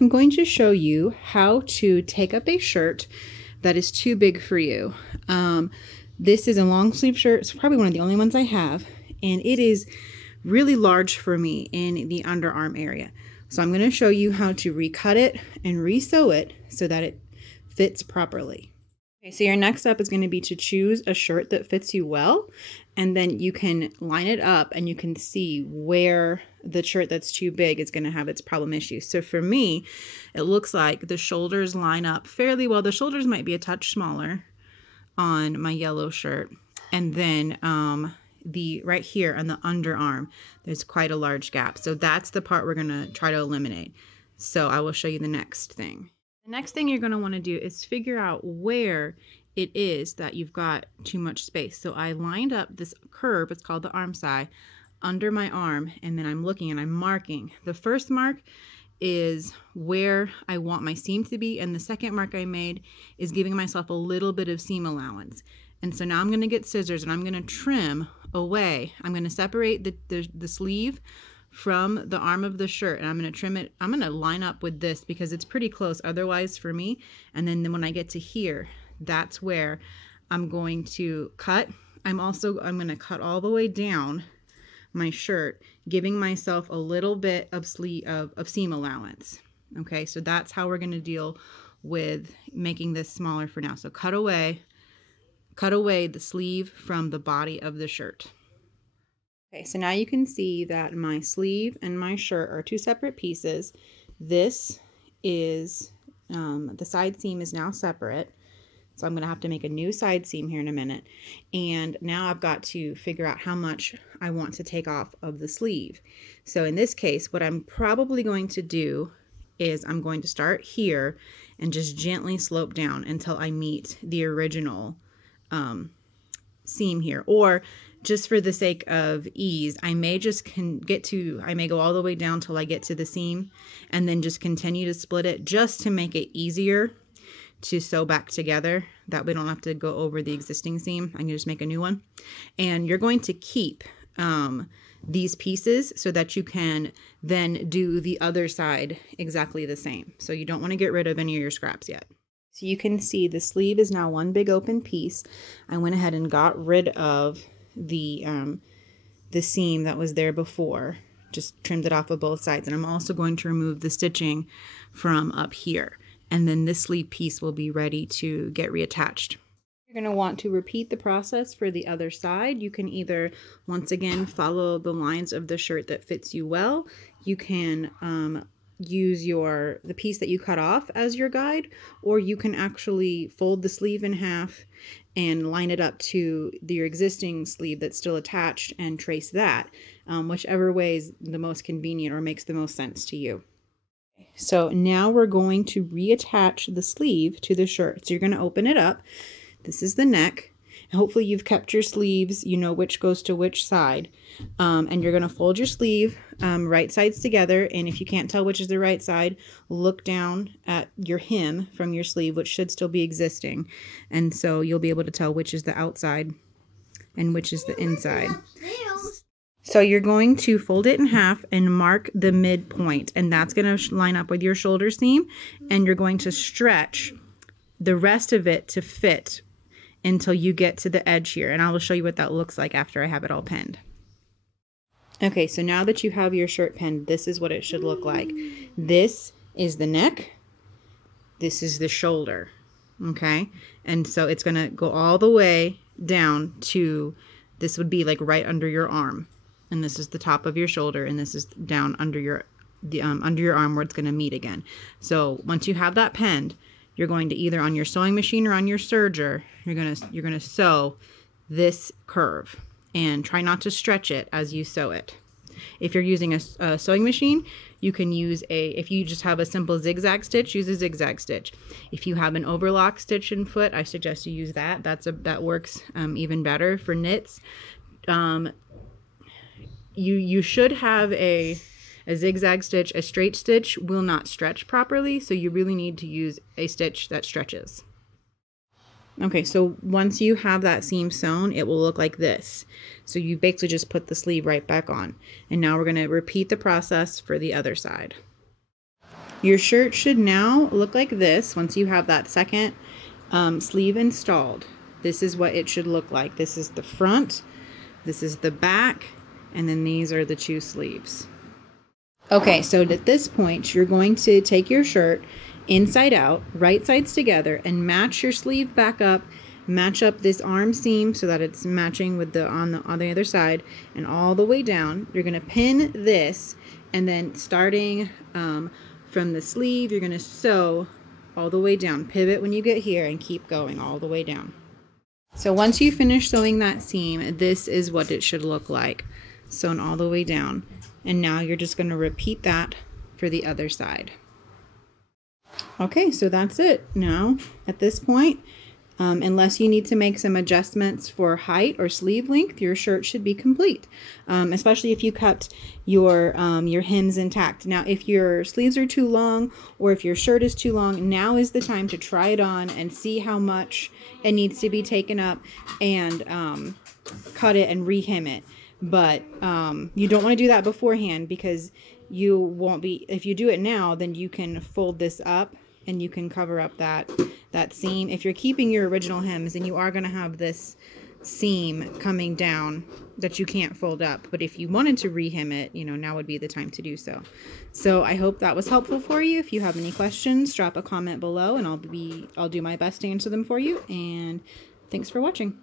I'm going to show you how to take up a shirt that is too big for you. This is a long sleeve shirt. It's probably one of the only ones I have, and it is really large for me in the underarm area. So I'm going to show you how to recut it and re-sew it so that it fits properly. Okay, so your next step is going to be to choose a shirt that fits you well, and then you can line it up and you can see where the shirt that's too big is going to have its problem issues. So for me, it looks like the shoulders line up fairly well. The shoulders might be a touch smaller on my yellow shirt, and then the right here on the underarm, there's quite a large gap. So that's the part we're going to try to eliminate. So I will show you the next thing. The next thing you're going to want to do is figure out where it is that you've got too much space. So I lined up this curve, it's called the armscye, under my arm, and then I'm looking and I'm marking. The first mark is where I want my seam to be, and the second mark I made is giving myself a little bit of seam allowance. And so now I'm going to get scissors and I'm going to trim away. I'm going to separate the sleeve from the arm of the shirt, and I'm going to trim it. I'm going to line up with this because it's pretty close otherwise for me. And then when I get to here, that's where I'm going to cut. I'm going to cut all the way down my shirt, giving myself a little bit of seam allowance. Okay, so that's how we're going to deal with making this smaller for now. So cut away the sleeve from the body of the shirt. Okay, so now you can see that my sleeve and my shirt are two separate pieces. This is, the side seam is now separate. So I'm going to have to make a new side seam here in a minute. And now I've got to figure out how much I want to take off of the sleeve. So in this case, what I'm probably going to do is I'm going to start here and just gently slope down until I meet the original seam here. Or just for the sake of ease, I may go all the way down till I get to the seam and then just continue to split it just to make it easier to sew back together. That we don't have to go over the existing seam. I can just make a new one. And you're going to keep these pieces so that you can then do the other side exactly the same. So you don't want to get rid of any of your scraps yet. So you can see the sleeve is now one big open piece. I went ahead and got rid of the seam that was there before, just trimmed it off of both sides. And I'm also going to remove the stitching from up here. And then this sleeve piece will be ready to get reattached. You're going to want to repeat the process for the other side. You can either, once again, follow the lines of the shirt that fits you well. You can use the piece that you cut off as your guide, or you can actually fold the sleeve in half and line it up to your existing sleeve that's still attached and trace that, whichever way is the most convenient or makes the most sense to you. So now we're going to reattach the sleeve to the shirt. So you're going to open it up. This is the neck. Hopefully you've kept your sleeves, you know which goes to which side. And you're going to fold your sleeve right sides together. And if you can't tell which is the right side, look down at your hem from your sleeve, which should still be existing. And so you'll be able to tell which is the outside and which is the inside. So you're going to fold it in half and mark the midpoint, and that's going to line up with your shoulder seam, and you're going to stretch the rest of it to fit until you get to the edge here, and I will show you what that looks like after I have it all pinned. Okay, so now that you have your shirt pinned, this is what it should look like. This is the neck, this is the shoulder, okay? And so it's going to go all the way down to, this would be like right under your arm. And this is the top of your shoulder, and this is down under your arm where it's going to meet again. So once you have that pinned, you're going to either on your sewing machine or on your serger, you're going to sew this curve and try not to stretch it as you sew it. If you're using a sewing machine, you can use if you just have a simple zigzag stitch, use a zigzag stitch. If you have an overlock stitch in foot, I suggest you use that. That works even better for knits. You should have a zigzag stitch. A straight stitch will not stretch properly, so you really need to use a stitch that stretches. Okay, so once you have that seam sewn, it will look like this. So you basically just put the sleeve right back on. And now we're going to repeat the process for the other side. Your shirt should now look like this once you have that second sleeve installed. This is what it should look like. This is the front, this is the back, and then these are the two sleeves. Okay, so at this point, you're going to take your shirt inside out, right sides together, and match your sleeve back up. Match up this arm seam so that it's matching with the on the other side, and all the way down. You're going to pin this, and then starting from the sleeve, you're going to sew all the way down. Pivot when you get here and keep going all the way down. So once you finish sewing that seam, this is what it should look like, sewn all the way down. And now you're just going to repeat that for the other side. Okay, so that's it. Now, at this point, unless you need to make some adjustments for height or sleeve length, your shirt should be complete, especially if you kept your hems intact. Now, if your sleeves are too long or if your shirt is too long, now is the time to try it on and see how much it needs to be taken up, and cut it and re-hem it. But you don't want to do that beforehand, because you won't be, if you do it now, then you can fold this up and you can cover up that seam. If you're keeping your original hems, then you are going to have this seam coming down that you can't fold up. But if you wanted to rehem it, now would be the time to do so. So I hope that was helpful for you. If you have any questions, drop a comment below and I'll do my best to answer them for you. And thanks for watching.